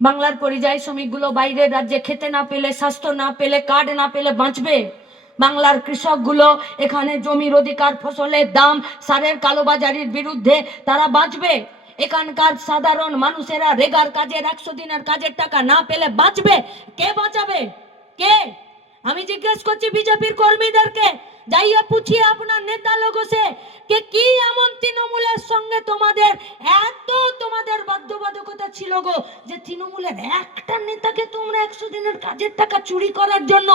বাংলার পরিযায়ী শ্রমিকগুলো বাইরের রাজ্যে খেতে না পেলে, স্বাস্থ্য না পেলে, কার্ড না পেলে বাঁচবে? বাংলার কৃষকগুলো এখানে জমির অধিকার, ফসলের দাম, সারের কালোবাজারির বিরুদ্ধে তারা বাঁচবে? এখানকার সাধারণ মানুষেরা রেগার কাজের 100 দিনের কাজের টাকা না পেলে বাঁচবে? কে বাঁচাবে? কে? আমি জিজ্ঞেস করছি বিজেপির কর্মীদেরকে, যাইয়া পুছিয়ে আপনার নেতা লোগো সে কে কি এমন তৃণমূলের সঙ্গে তোমাদের এত তোমাদের বাধ্যবাধকতা ছিল গো যে তৃণমূলের একটা নেতাকে তোমরা 100 দিনের কাজের টাকা চুরি করার জন্য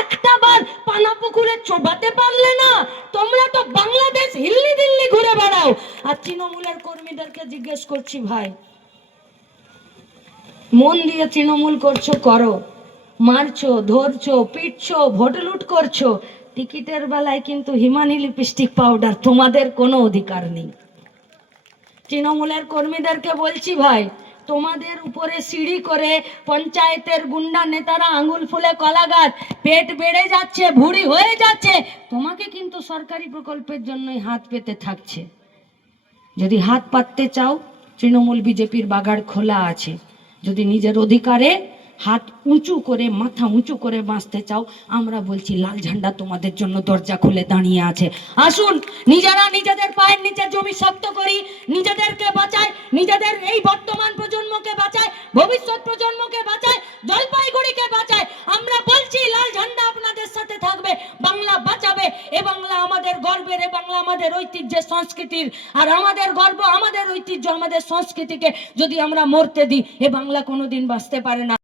একটা বার পানা পুকুরে চোবাতে পারলে না? তোমরা তো বাংলাদেশ হিল্লি দিল্লি ঘুরে বেড়াও। আর তৃণমূলের কর্মীদেরকে জিজ্ঞেস করছি, ভাই মন দিয়ে তৃণমূল করছো, করো, মারছো, ধরছো, পিটছো, ভোট লুট করছো, টিকিটের বেলায় কিন্তু হিমানি লিপস্টিক পাউডার তোমাদের কোনো অধিকার নেই। তৃণমূলের কর্মীদেরকে বলছি, ভাই তোমাদের উপরে সিঁড়ি করে পঞ্চায়েতের গুন্ডা নেতারা আঙুল ফুলে কলা গাছ, পেট বেড়ে যাচ্ছে, ভুঁড়ি হয়ে যাচ্ছে, তোমাকে কিন্তু সরকারি প্রকল্পের জন্যই হাত পেতে থাকছে। যদি হাত পাততে চাও, তৃণমূল বিজেপির বাগাড় খোলা আছে। যদি নিজের অধিকারে হাত উঁচু করে, মাথা উঁচু করে বাঁচতে চাও, আমরা বলছি লাল ঝান্ডা তোমাদের জন্য দরজা খুলে দাঁড়িয়ে আছে। আসুন নিজেরা নিজেদের পায়ের নিচে জমি শক্ত করি, নিজেদেরকে বাঁচাই, নিজেদের এই বর্তমান প্রজন্মকে বাঁচাই, ভবিষ্যৎ প্রজন্মকে বাঁচাই, জলপাইগুড়িকে বাঁচাই। আমরা বলছি লাল ঝান্ডা আপনাদের সাথে থাকবে, বাংলা বাঁচাবে। এ বাংলা আমাদের গর্বের, এ বাংলা আমাদের ঐতিহ্যের, সংস্কৃতির। আর আমাদের গর্ব, আমাদের ঐতিহ্য, আমাদের সংস্কৃতিকে যদি আমরা মরতে দিই, এ বাংলা কোনোদিন বাঁচতে পারে না।